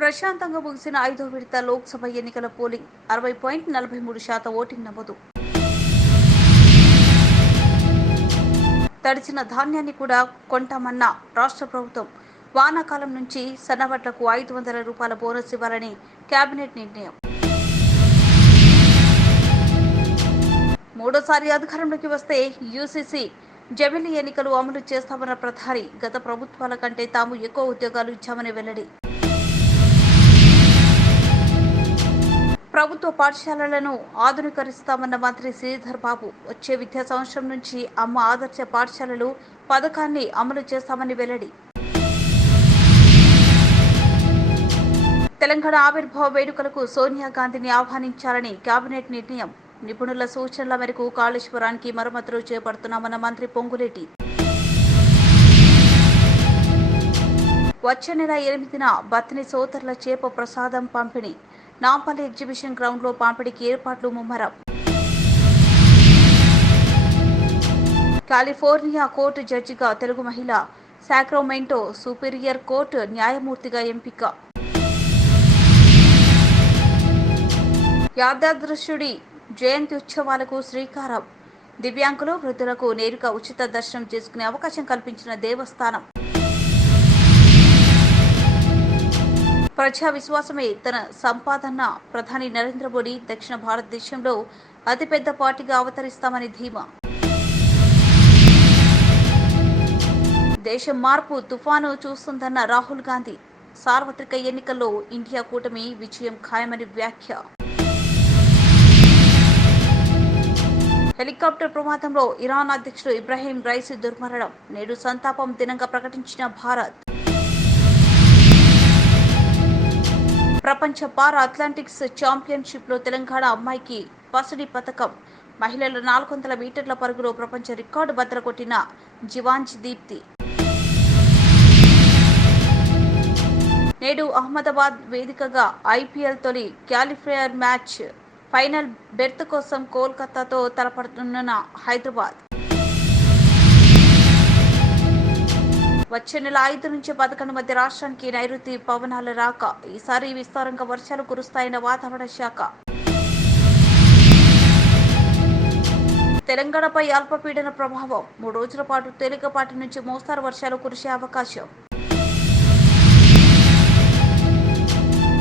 ప్రశాంతంగా ముగిసిన 5వ విడత లోక్సభ ఎన్నికల పోలింగ్ 60.43% ఓటింగ్ నమోదు. తడిచిన ధాన్యాన్ని కూడా కొంటామన్న రాష్ట్ర ప్రభుత్వం. వానాకాలం నుంచి సన్నవడ్లకు 500 రూపాయల బోనస్ ఇవ్వాలని కేబినెట్ నిర్ణయం. మూడోసారి అధికారంలోకి వస్తే యూసీసీ జమిలీ ఎన్నికలు అమలు చేస్తామన్న ప్రధాని. గత ప్రభుత్వాల కంటే తాము ఎక్కువ ఉద్యోగాలు ఇచ్చామని వెల్లడి. ప్రభుత్వ పాఠశాలలను ఆధునీకరిస్తామన్న మంత్రి శ్రీధర్ బాబు. వచ్చే విద్యా సంవత్సరం నుంచి అమ్మ ఆదర్శ పాఠశాలలు పథకాన్ని అమలు చేస్తామని వెల్లడి. తెలంగాణ ఆవిర్భావ వేడుకలకు సోనియా గాంధీని ఆహ్వానించాలని కేబినెట్ నిర్ణయం. నిపుణుల సూచనల మేరకు కాళేశ్వరానికి మరమ్మతులు చేపడుతున్నామన్న మంత్రి పొంగులేటి. వచ్చే నెల 8న బత్తిని సోదరుల చేప ప్రసాదం పంపిణీ. నాంపల్లి ఎగ్జిబిషన్ గ్రౌండ్లో పంపిణీకి ఏర్పాట్లు ముమ్మరం. కాలిఫోర్నియా కోర్టు జడ్జిగా తెలుగు మహిళ. సాక్రమెంటో సుపీరియర్ కోర్టు న్యాయమూర్తిగా ఎంపిక. యాదాద్రీశుడి జయంతి ఉత్సవాలకు శ్రీకారం. దివ్యాంగులు, వృద్ధులకు నేరుగా ఉచిత దర్శనం చేసుకునే అవకాశం కల్పించిన దేవస్థానం. ప్రజా విశ్వాసమే తన సంపాదన. ప్రధాని నరేంద్ర మోడీ దక్షిణ భారతదేశంలో అతిపెద్ద పార్టీగా అవతరిస్తామని ధీమా. దేశం మార్పు తుఫాను చూస్తుందన్న రాహుల్ గాంధీ. సార్వత్రిక ఎన్నికల్లో ఇండియా కూటమి విజయం ఖాయమని వ్యాఖ్య. హెలికాప్టర్ ప్రమాదంలో ఇరాన్ అధ్యక్షుడు ఇబ్రాహీం రైసీ దుర్మరణం. నేడు సంతాపం దినంగా ప్రకటించిన భారత్. ప్రపంచ పారా అథ్లెటిక్స్ ఛాంపియన్షిప్లో తెలంగాణ అమ్మాయికి పసిడి పతకం. మహిళల 400 మీటర్ల పరుగులో ప్రపంచ రికార్డు బద్దలుకొట్టిన జివాంజీ దీప్తి. నేడు అహ్మదాబాద్ వేదికగా ఐపీఎల్ తొలి క్వాలిఫైయర్ మ్యాచ్. ఫైనల్ బెర్త్ కోసం కోల్కతాతో తలపడుతున్న హైదరాబాద్. వచ్చే నెల 5 నుంచి 11 మధ్య రాష్ట్రానికి నైరుతి పవనాల రాక. ఈసారి విస్తారంగా వర్షాలు కురుస్తాయన్న వాతావరణ శాఖ. తెలంగాణపై అల్పపీడన ప్రభావం. 3 రోజుల పాటు తేలికపాటి నుంచి మోస్తారు వర్షాలు కురిసే అవకాశం.